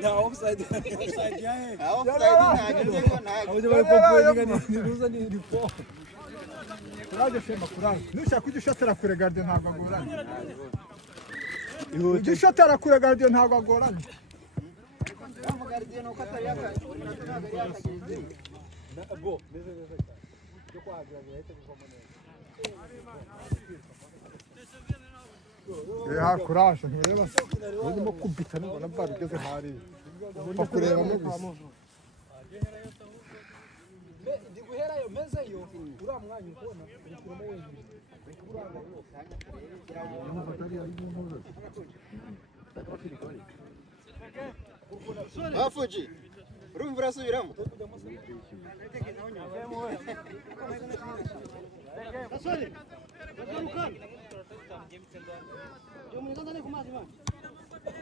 nta offside yahe Kuraje shema kuraje. Nushaka ujya ushatira kure gardien ntabwo agoranye. Ujya ushatira kure gardien ntabwo agoranye. Kuraje ntureba se. Urimo kubita nibona bari ugeze hari. Bakureba no gusa. ndi guherayo mezeyo uriya mwanya ukubona ukuramo wenyine Bafuji urumva urasubiramo Gasore, garuka. Yo muri kanda ne kumazi mwana.